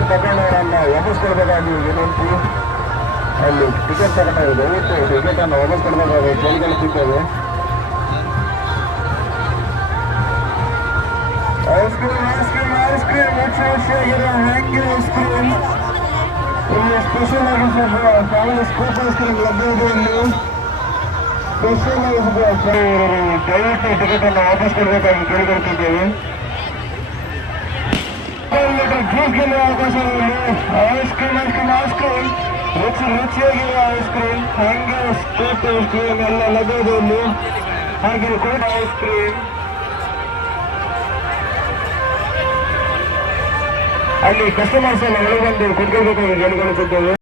Ticket ತಗೊಂಡವರನ್ನ ವಾಪಸ್ ಕೊಡಬೇಕಾಗಿ ವಿನಂತಿ. ಅಲ್ಲಿ ಟಿಕೆಟ್ ತಗೊಂಡು ದಯವಿಟ್ಟು ಟಿಕೆಟ್ ಅನ್ನು ವಾಪಸ್ ಕೊಡಬೇಕಾಗಿ ಕೇಳಿಕೊಳ್ಳುತ್ತಿದ್ದೇವೆ ice cream ice cream ice cream cream special ಆಗಿ ಐಸ್ ಕ್ರೀಮ್ ಲಭ್ಯ ಇದೆ ಇಲ್ಲಿ. ಸ್ಪೆಷಲ್ ಆಗಿ ದಯವಿಟ್ಟು ಟಿಕೆಟ್ ಅನ್ನು ವಾಪಸ್ ಕೊಡಬೇಕಾಗಿ ಕೇಳಿಕೊಳ್ತಿದ್ದೇವೆ litre juice ice cream ice cream ice cream ರುಚಿ, ರುಚಿಯಾಗಿರುವ ಐಸ್ ಕ್ರೀಮ್ ಹಾಗೆ ಸ್ಕೂಟ್ ಐಸ್ ಕ್ರೀಮ್ ಎಲ್ಲ ಲಭ್ಯವಿದೆ ಇಲ್ಲಿ ಹಾಗೆ ಕೂಡ ಐಸ್ ಕ್ರೀಮ್ ಅಲ್ಲಿ ಕಸ್ಟಮರ್ಸ್ ಎಲ್ಲ ಒಳಗೊಂಡು ಬಂದು ಕುತ್ಕೊಳ್ಬೇಕಾಗಿ ಕೇಳಿಕೊಳ್ಳುತ್ತಿದ್ದೇವೆ